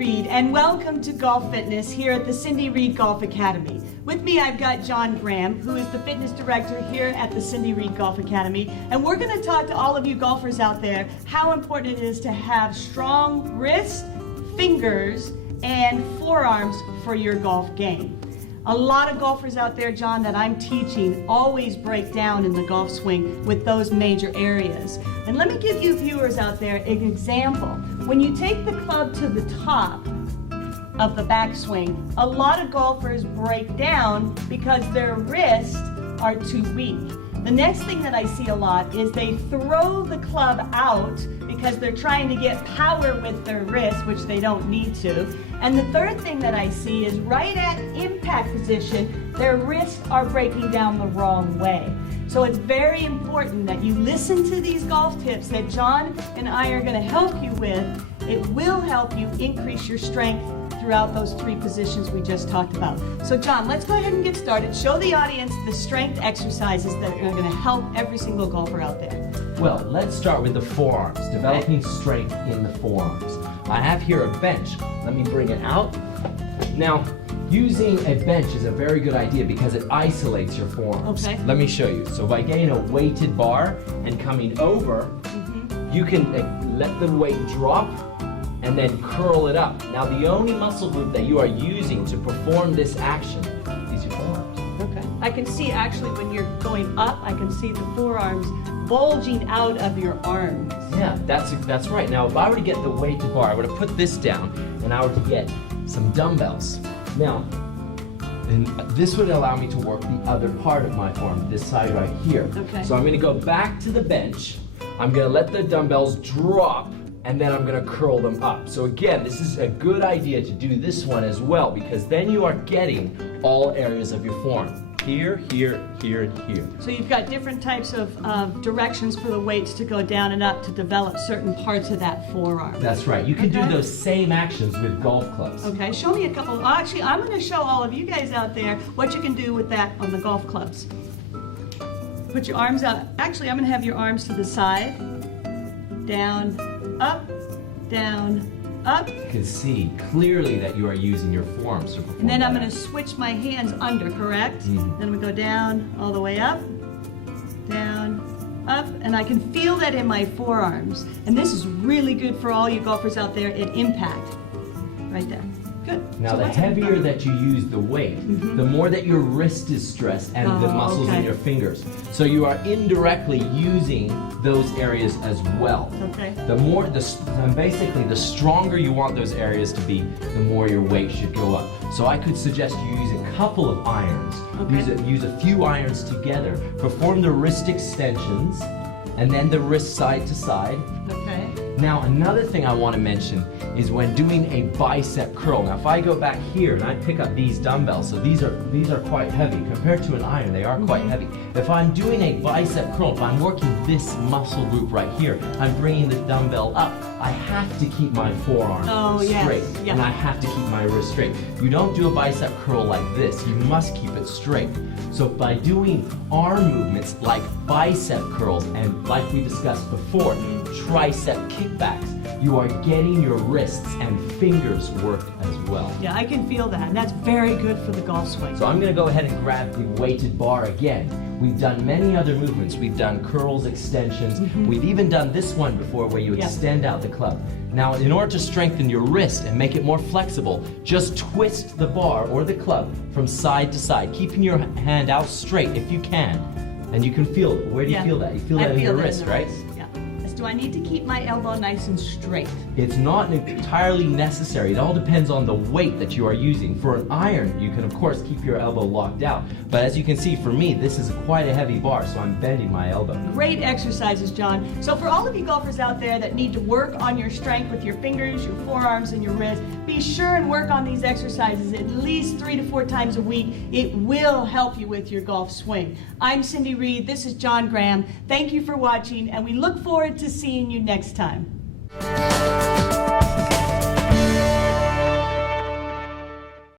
Reed, and welcome to Golf Fitness here at the Cindy Reed Golf Academy. With me, I've got John Graham, who is the fitness director here at the Cindy Reed Golf Academy, and we're going to talk to all of you golfers out there how important it is to have strong wrists, fingers, and forearms for your golf game. A lot of golfers out there, John, that I'm teaching always break down in the golf swing with those major areas. And let me give you viewers out there an example. When you take the club to the top of the backswing, a lot of golfers break down because their wrists are too weak. The next thing that I see a lot is they throw the club out because they're trying to get power with their wrist, which they don't need to. And the third thing that I see is right at impact position, their wrists are breaking down the wrong way. So it's very important that you listen to these golf tips that John and I are going to help you with. It will help you increase your strength throughout those three positions we just talked about. So John, let's go ahead and get started. Show the audience the strength exercises that are going to help every single golfer out there. Well, let's start with the forearms, developing strength in the forearms. I have here a bench. Let me bring it out. Now, using a bench is a very good idea because it isolates your forearms. Okay. Let me show you. So by getting a weighted bar and coming over, you can let the weight drop and then curl it up. Now the only muscle group that you are using to perform this action is your forearms. Okay. I can see actually when you're going up, I can see the forearms bulging out of your arms. Yeah, that's right. Now if I were to get the weighted bar, I would have put this down and I were to get some dumbbells. Now, and this would allow me to work the other part of my forearm, this side right here. Okay. So I'm gonna go back to the bench, I'm gonna let the dumbbells drop, and then I'm gonna curl them up. So again, this is a good idea to do this one as well because then you are getting all areas of your forearm. Here, here, here, and here. So you've got different types of directions for the weights to go down and up to develop certain parts of that forearm. That's right. You can do those same actions with golf clubs. Okay, show me a couple. Actually, I'm going to show all of you guys out there what you can do with that on the golf clubs. Put your arms out. Actually, I'm going to have your arms to the side. Down, up, up. You can see clearly that you are using your forearms to perform. And then I'm that going to switch my hands under, correct? Mhm. Then we go down, all the way up, down, up, and I can feel that in my forearms. And this is really good for all you golfers out there at impact. Right there. Good. Now So the what's heavier that you use the weight, the more that your wrist is stressed and the muscles in your fingers. So you are indirectly using those areas as well. Okay. Basically the stronger you want those areas to be, the more your weight should go up. So I could suggest you use a couple of irons. Okay. Use a few irons together. Perform the wrist extensions and then the wrist side to side. Okay. Now another thing I want to mention is when doing a bicep curl. Now if I go back here and I pick up these dumbbells, so these are quite heavy compared to an iron, they are quite heavy. If I'm doing a bicep curl, if I'm working this muscle group right here, I'm bringing the dumbbell up. I have to keep my forearm straight, and I have to keep my wrist straight. You don't do a bicep curl like this. You must keep it straight. So by doing arm movements like bicep curls and like we discussed before, tricep kickbacks, you are getting your wrists and fingers worked as well. Yeah, I can feel that, and that's very good for the golf swing. So I'm going to go ahead and grab the weighted bar again. We've done many other movements. We've done curls, extensions. We've even done this one before where you extend out the club. Now, in order to strengthen your wrist and make it more flexible, just twist the bar or the club from side to side, keeping your hand out straight if you can. And you can feel it. Where do you feel that? You feel that in your wrist, right? Yeah. Do I need to keep my elbow nice and straight? It's not entirely necessary. It all depends on the weight that you are using. For an iron, you can of course keep your elbow locked out. But as you can see, for me, this is quite a heavy bar, so I'm bending my elbow. Great exercises, John. So for all of you golfers out there that need to work on your strength with your fingers, your forearms, and your wrists, be sure and work on these exercises at least 3 to 4 times a week. It will help you with your golf swing. I'm Cindy Reed. This is John Graham. Thank you for watching, and we look forward to seeing you next time.